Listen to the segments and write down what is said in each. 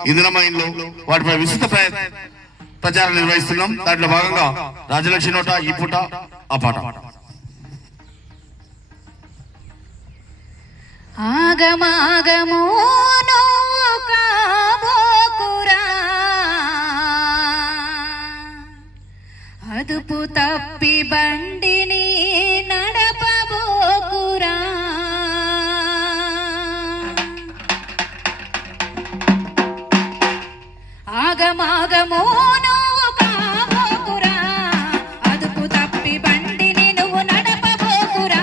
ఇందిరమైన్లు వాటిపై విస్తృత ప్రచారం నిర్వహిస్తున్నాం. దాంట్లో భాగంగా రాజలక్ష్మి నోట ఈ పూట ఆ పాట. ఆగమాగము నువ్వు కాబోకురా, అదుపు తప్పి బండిని నడపబోకురా. ఆగమాగము నువ్వు కాబోకురా, అదుపు తప్పి బండిని నువ్వు నడపబోకురా.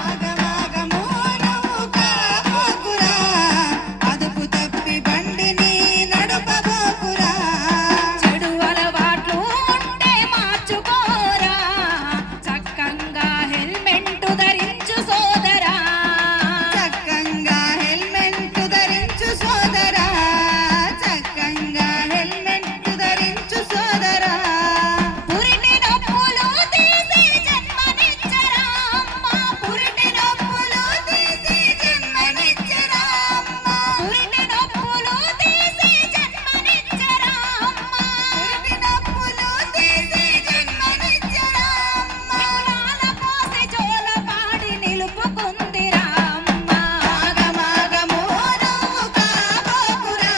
ఆగమాగము నువ్వు కాబోకురా, అదుపు తప్పి బండిని నడపబోకురా. చెడు అలవాట్లు ఉంటే మార్చుకోరా, చక్కంగా హెల్మెట్ ధరించు సోదరా. చక్కంగా హెల్మెట్ ధరించు సోదరా, చక్కంగా హెల్మెట్ ధరించు సోదరా. పురిటి నొప్పులు తీసి జన్మనిచ్చరా అమ్మ, పురిటి నొప్పులు తీసి జన్మనిచ్చరా అమ్మ, పురిటి నొప్పులు తీసి జన్మనిచ్చరా అమ్మ. పురిటి నొప్పులు తీసి జన్మనిచ్చరా అమ్మ. ప్రాణాల పోసి జోలపాడి నిలుపుకుందిరా అమ్మ. ఆగమాగము నువ్వు కాబోకురా,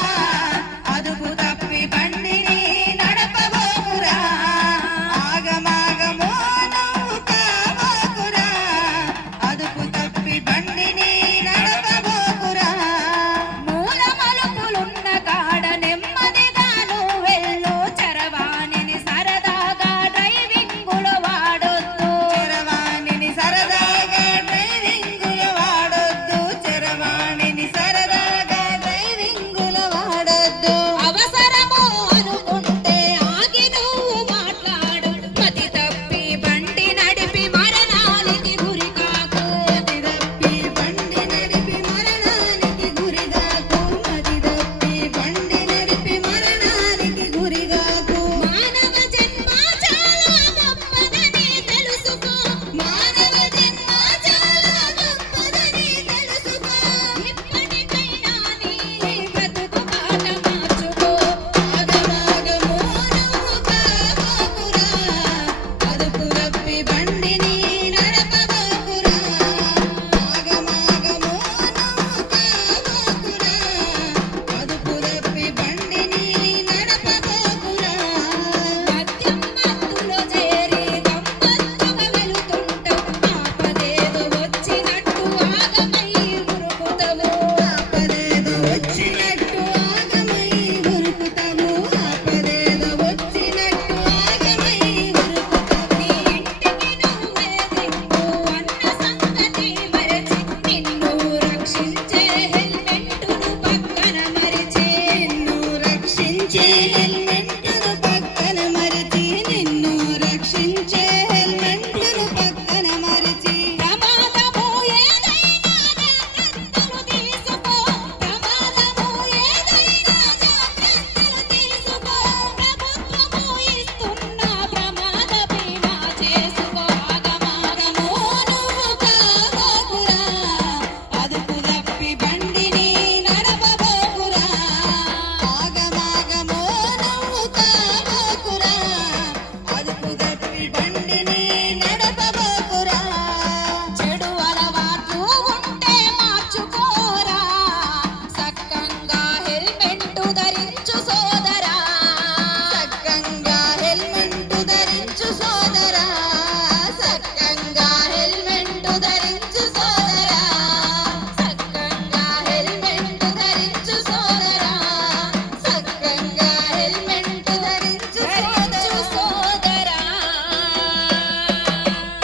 అదుపు తప్పి బండిని నడపబోకురా. ఆగమాగము నువ్వు కాబోకురా, అదుపు తప్పి బండిని నడపబోకురా. మూల మలుపులున్న కాడ నెమ్మదిగాను వెళ్ళు, చరవాణిని సరదాగా డ్రైవింగులో వాడొద్దు. చరవాణిని సరదాగా డ్రైవింగులు వాడొద్దు, చరవాణిని సరదాగా డ్రైవింగులు వాడొద్దు. అవసరము అనుకుంటే ఆగి నువ్వు మాట్లాడు, మతి తప్పి బండి నడిపి మరణానికి గురి కాకు. మతి తప్పి బండి నడిపి మరణానికి గురిగాకు, మతి తప్పి బండి నడిపి మరణానికి గురిగాకు. మానవ జన్మ చాలా గొప్పదని తెలుసుకో, మానవ జన్మ చాలా గొప్పదని తెలుసుకో. ఇప్పటికైనా నీ బ్రతుకు బాట మార్చుకో. ఆగమాగము నువ్వు కాబోకురా, అదుపు తప్పి బండిని నడపబోకురా. ఆగమాగము నువ్వు కాబోకురా, అదుపు తప్పి బండిని నడపబోకురా. మద్యం మత్తులో చేరి గమ్మత్తుగా వెళుతుంటావు, ఆపదేదో వచ్చినట్టు ఆగమై ఉరుకుతావు. ఆపదేదో వచ్చినట్టు ఆగమై ఉరుకుతావు, ఆపదేదో వచ్చినట్టు ఆగమై ఉరుకుతావు. నీ ఇంటికి నువ్వే దిక్కు అన్న సంగతి మరచి, నిన్ను రక్షించే హెల్మెట్టును పక్కన మరిచి. నిన్ను రక్షించే